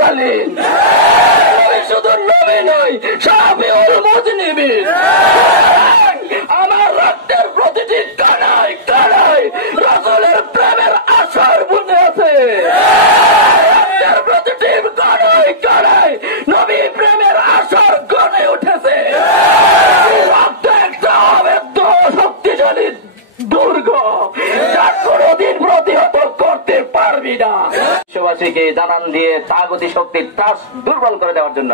মুরসালিন। শুধু নবী নয়, শাফিউল মুজনিবিন। আমার রক্তের প্রতিটি কানায় কানায় রাসূলের প্রেমের আশার বুনে আছে। রক্তের প্রতিটি কানায় কানায় নবী প্রেমের আশার গনে উঠেছে। রক্ত একটা অবেদ্য শক্তিশালী দুর্গ, যা কোনদিন প্রতিহত করতে পারবি না। বিশ্ববাসীকে জানান দিয়ে তাগুতি শক্তির ত্রাস দুর্বল করে দেওয়ার জন্য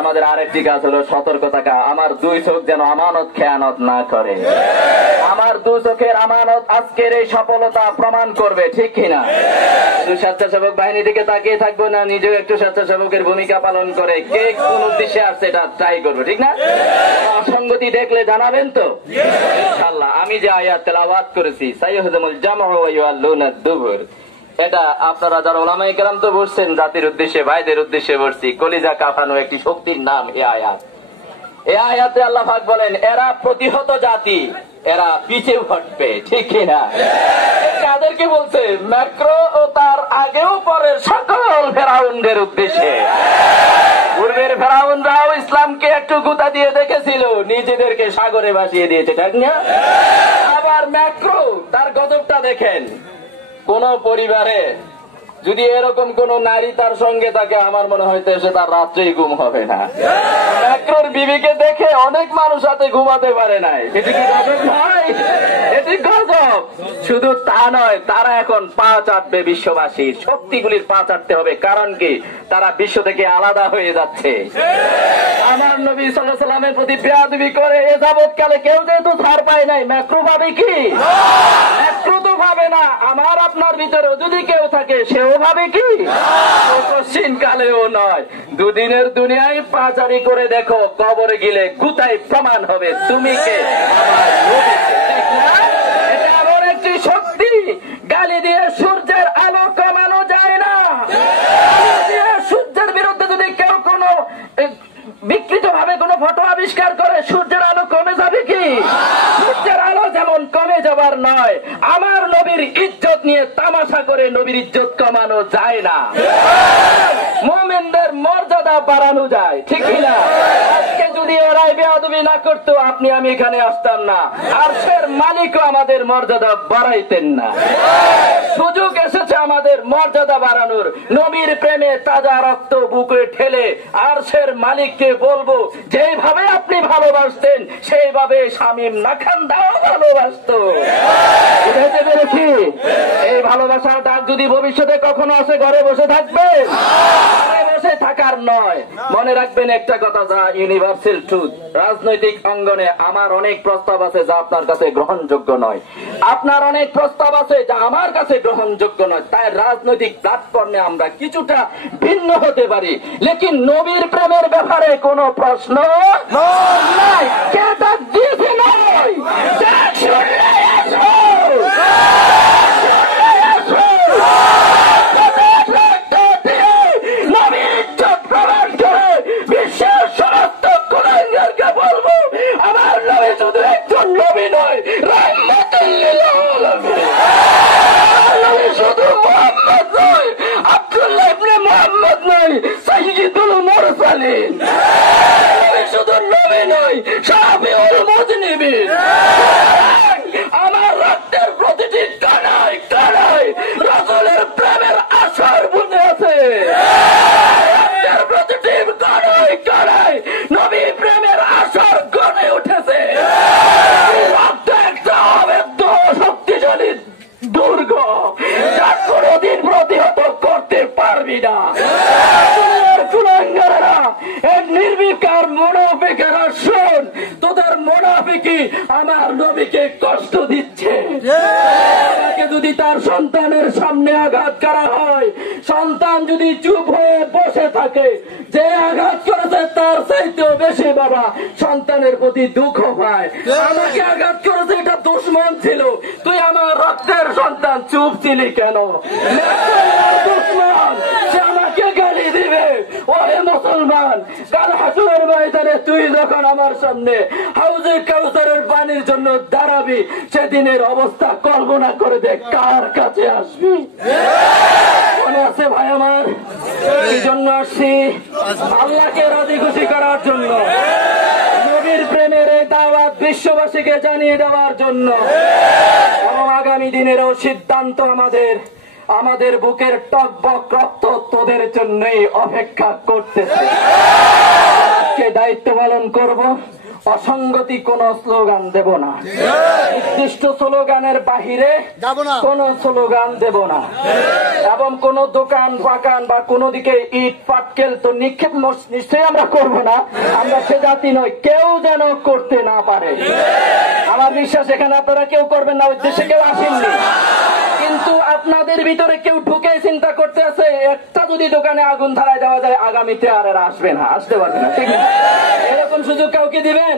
আমাদের আরেকটি কাজ হলো সতর্ক থাকা। আমার দুই চোখ যেন আমানত খেয়ানত না করে। আমার দুই চোখের আমানত আজকের এই সফলতা প্রমাণ করবে, ঠিক কিনা? স্বেচ্ছাসেবক বাহিনী দিকে তাকিয়ে থাকবো না, নিজেও একটু স্বেচ্ছাসেবকের ভূমিকা পালন করে কে কোন উদ্দেশ্যে আসছে এটা ট্রাই করবো, ঠিক না? অসঙ্গতি দেখলে জানাবেন তো ইনশাআল্লাহ। আমি যে আয়াত তেলাওয়াত করেছি সাইয়্যুহুজুমুল জামউ ওয়া ইউআল্লুনা দুবুর, এটা আপনারা যারা উলামায়ে কেরাম তো বলছেন জাতির উদ্দেশ্যে, ভাইদের উদ্দেশ্যে বলছি। কলিজা কাঁপানো একটি শক্তির নাম এই আয়াত। এই আয়াতে আল্লাহ পাক বলেন এরা প্রতিহত জাতি, এরা পিছিয়ে হটবে, ঠিক কিনা? কাদেরকে বলছে? ম্যাক্রো ও তার আগেও পরের সকল ফেরাউনদের উদ্দেশ্যে। পূর্বের ফেরাউনরাও ইসলামকে একটু গুতা দিয়ে দেখেছিল, নিজেদেরকে সাগরে ভাসিয়ে দিয়েছে, ঠিক না? আবার ম্যাক্রো তার গজবটা দেখেন। কোন পরিবারে যদি এরকম কোন নারী তার সঙ্গে থাকে, আমার মনে হয়তো সে তার রাত্রেই ঘুম হবে না। ম্যাক্রোর বিবিকে দেখে অনেক মানুষ হাতে ঘুমাতে পারে নাই। এটি কি গজব নয়? এটি গজব। শুধু তা নয়, তারা এখন পা চাটবে বিশ্ববাসীর শক্তিগুলির পা চাটতে হবে। কারণ কি? তারা বিশ্ব থেকে আলাদা হয়ে যাচ্ছে। আমার নবী সাল্লাল্লাহু আলাইহি ওয়াসাল্লামের প্রতি বেয়াদবি করে এ যাবৎকালে কেউ যেহেতু ছাড় পায় নাই, ম্যাক্রো ভাবে কি? ম্যাক্রো তো ভাবে না। আমার আপনার ভিতরে যদি কেউ থাকে সেও ভাবে কি? পশ্চিম কালেও নয়। দুদিনের দুনিয়ায় পাচারি করে দেখো, কবরে গেলে গুতায় প্রমাণ হবে তুমি কে। এটা এমন একটি শক্তি, গালি দিয়ে সূর্যের আলো কমানো যায় না। সূর্যের বিরুদ্ধে যদি কেউ কোনো বিকৃত ভাবে কোন ফটো আবিষ্কার করে, সূর্যের আলো কমে যাবে কি? সূর্যের আলো যেমন কমে যাবার নয়, আমার নবীর ইজ্জত নিয়ে তামাশা করে নবীর ইজ্জত কমানো যায় না। মুমিনদের মর্যাদা বাড়ানো যায়, ঠিক কিনা? আজকে যদি এরাই বেয়াদবি না করতো, আপনি আমি এখানে আসতাম না। আরশের মালিকও আমাদের মর্যাদা বাড়াইতেন না। সুযোগ এসেছে আমাদের মর্যাদা বাড়ানোর। নবীর প্রেমে তাজা রক্ত বুকে ঠেলে আরশের মালিককে বলবো, যেভাবে আপনি ভালোবাসতেন সেইভাবে শামীম নাখান্দাও ভালোবাসতো। বুঝাইতে পেরেছি? এই ভালোবাসার ডাক যদি ভবিষ্যতে কখনো আসে, ঘরে বসে থাকবে? ঘরে বসে থাকার নয়। মনে রাখবেন একটা কথা, যা ইউনিভার্সাল ট্রুথ। রাজনৈতিক অঙ্গনে আমার অনেক প্রস্তাব আছে যা আপনার কাছে গ্রহণযোগ্য নয়। আপনার অনেক প্রস্তাব আছে যা আমার কাছে গ্রহণযোগ্য নয়। তাই রাজনৈতিক প্ল্যাটফর্মে আমরা কিছুটা ভিন্ন হতে পারি, লেকিন নবীর প্রেমের ব্যাপারে কোনো প্রশ্ন নাই। কে ডাক দিয়েছে? নয়। নবীর ইজ্জত প্রমাণ করে বিশ্বের সমস্ত কুলাঙ্গারকে বলবো, আমার নবী শুধু একজন নবী নয়, রাহমাতুল লিল আলামিন। নবী শুধু মুহাম্মদ নয়, আব্দুল্লাহ ইবনে মুহাম্মদ নয়, সাইয়্যিদুল মুরসালিন। নবী শুধু নবী নয়, শাফিউল মুজনিবিন। আমার রক্তের প্রতিটি কানায় কানায় রাসূলের প্রেমের আশার বুনে আছে। রক্তের প্রতিটি কানায় কানায় নবী প্রেমের আশার গনে উঠেছে। রক্ত একটা অবেদ্য শক্তিশালী দুর্গ, যা কোনদিন প্রতিহত করতে পারবি না। কুলাঙ্গারেরা, এক নির্বিকার মুনাফিকেরা, শোন, তোদের মুনাফিকি আমার নবীকে কষ্ট দিচ্ছে। আমাকে যদি তার সন্তানের সামনে আঘাত করা হয়, সন্তান যদি চুপ হয়ে বসে থাকে, যে আঘাত করেছে তার চাইতেও বেশি বাবা সন্তানের প্রতি দুঃখ পায়। আমাকে আঘাত করেছে, এটা দুশমন ছিল, তুই আমার রক্তের সন্তান, চুপ ছিলি কেন? দুশমন, সে আমাকে গালি দিবে, ওহে মুসলমান, কাল হাসরের ময়দানে তুই যখন আমার সামনে হাউজে কাউসারের পানির জন্য দাঁড়াবি, সেদিনের অবস্থা কল্পনা করে দেখ, কার কাছে আসবি? মনে আছে ভাই আমার? এই জন্য আসছি আল্লাহকে রাজি খুশি করার জন্য, নবীর প্রেমের এই দাওয়াত বিশ্ববাসীকে জানিয়ে দেওয়ার জন্য। এবং আগামী দিনেরও সিদ্ধান্ত আমাদের বুকের টকবক রক্ত তোদের জন্যই অপেক্ষা করতেছে। আজকে দায়িত্ব পালন করব, অসঙ্গতি কোন স্লোগান দেব না, নির্দিষ্ট স্লোগানের বাহিরে কোন স্লোগান দেব না, এবং কোন দোকান বাগান বা কোন দিকে ইট পাটকেল তো নিক্ষেপ নিশ্চয়ই আমরা করব না। আমরা সে জাতি নয়, কেউ যেন করতে না পারে। আমার বিশ্বাস এখানে আপনারা কেউ করবেন না, উদ্দেশ্যে কেউ আসেননি। কিন্তু আপনাদের ভিতরে কেউ ঢুকে চিন্তা করতে আছে, একটা যদি দোকানে আগুন ধরায় দেওয়া যায়, আগামীতে আর আসবে না, আসতে পারবে না, ঠিক না? এরকম সুযোগ কাউকে দিবেন?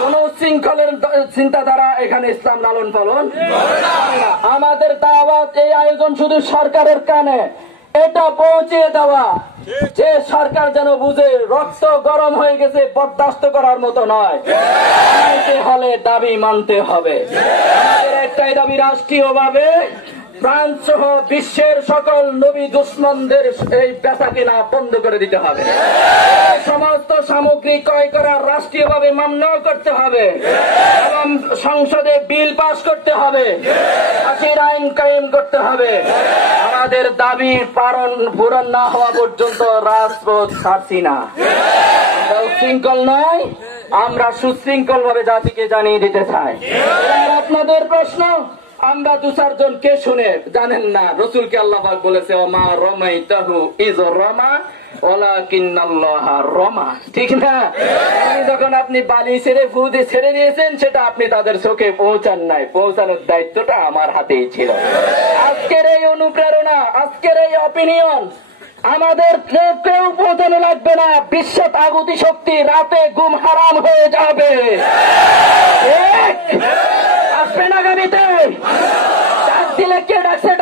কোন উচ্ছৃঙ্খলের চিন্তাধারা এখানে ইসলাম লালন পালন। আমাদের দাওয়াত, এই আয়োজন শুধু সরকারের কানে এটা পৌঁছে দেওয়া, যে সরকার যেন বুঝে রক্ত গরম হয়ে গেছে, বরদাস্ত করার মতো নয়, হলে দাবি মানতে হবে। আমাদের একটাই দাবি, রাষ্ট্রীয়ভাবে ফ্রান্স সহ বিশ্বের সকল নবী দুশ্মনদের এই বেচা কিনা বন্ধ করে দিতে হবে। সমস্ত সামগ্রী ক্রয় করার রাষ্ট্রীয়ভাবে মামলাও করতে হবে, এবং সংসদে বিল পাস করতে হবে, ফাঁসির আইন কায়েম করতে হবে। আমাদের দাবি পূরণ না হওয়া পর্যন্ত রাজপথ ছাড়ছি না। আমরা উচ্ছৃঙ্খল নয়, আমরা সুশৃঙ্খল ভাবে জাতিকে জানিয়ে দিতে চাই। আপনাদের প্রশ্ন, আমরা দু চারজনকে শুনে জানেন না, রসুলকে আল্লাহ পাক বলেছে ওমা রমাইতাহু ইজ রমা ওয়ালাকিন্নাল্লাহ রমা, ঠিক না? যখন আপনি বালি ছেড়ে ফুদে ছেড়ে দিয়েছেন, সেটা আপনি তাদের চোখে পৌঁছান নাই, পৌঁছানোর দায়িত্বটা আমার হাতেই ছিল। আজকের এই অনুপ্রেরণা, আজকের এই অপিনিয়ন আমাদের কেউ পৌঁছানো লাগবে না। বিশ্ব তাগুতি শক্তি রাতে ঘুম হারাম হয়ে যাবে। আসবেন আগামীতে, ডাক দিলে কে ডাকছে?